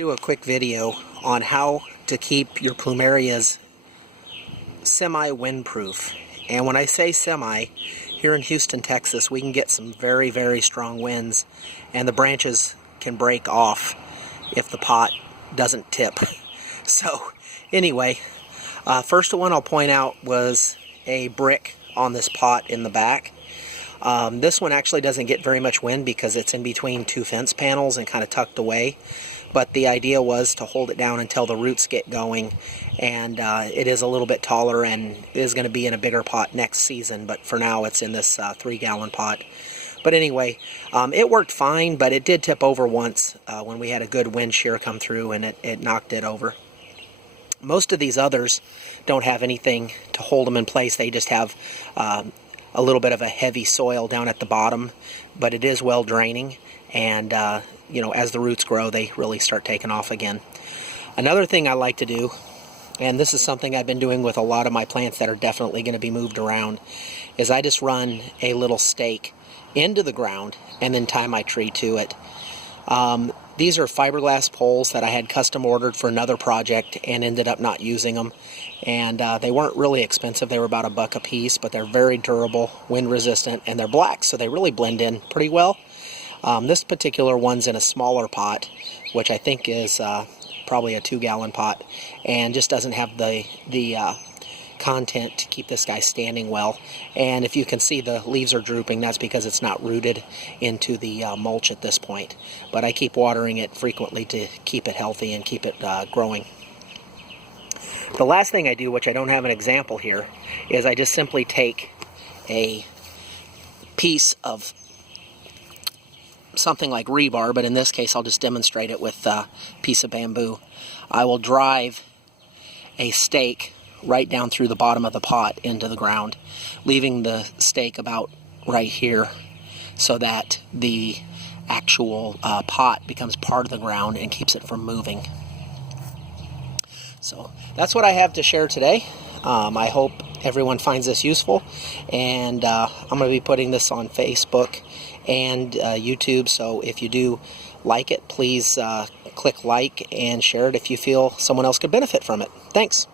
Do a quick video on how to keep your plumerias semi-windproof. And when I say semi, here in Houston, Texas, we can get some very, very strong winds, and the branches can break off if the pot doesn't tip. So anyway, first one I'll point out was a brick on this pot in the back. This one actually doesn't get very much wind because it's in between two fence panels and kind of tucked away. But the idea was to hold it down until the roots get going, and it is a little bit taller and is going to be in a bigger pot next season, but for now it's in this 3-gallon pot. But anyway, it worked fine, but it did tip over once when we had a good wind shear come through, and it knocked it over. Most of these others don't have anything to hold them in place. They just have a little bit of a heavy soil down at the bottom, but it is well draining, and you know, as the roots grow, they really start taking off again. Another thing I like to do, and this is something I've been doing with a lot of my plants that are definitely going to be moved around, is I just run a little stake into the ground and then tie my tree to it. These are fiberglass poles that I had custom ordered for another project and ended up not using them. And they weren't really expensive. They were about $1 a piece, but they're very durable, wind resistant, and they're black, so they really blend in pretty well. This particular one's in a smaller pot, which I think is probably a 2-gallon pot, and just doesn't have the content to keep this guy standing well. And if you can see the leaves are drooping, that's because it's not rooted into the mulch at this point. But I keep watering it frequently to keep it healthy and keep it growing. The last thing I do, which I don't have an example here, is I just simply take a piece of something like rebar, but in this case I'll just demonstrate it with a piece of bamboo. I will drive a stake right down through the bottom of the pot into the ground, leaving the stake about right here so that the actual pot becomes part of the ground and keeps it from moving. So that's what I have to share today. I hope everyone finds this useful, and I'm going to be putting this on Facebook and YouTube, so if you do like it, please click like and share it if you feel someone else could benefit from it. Thanks.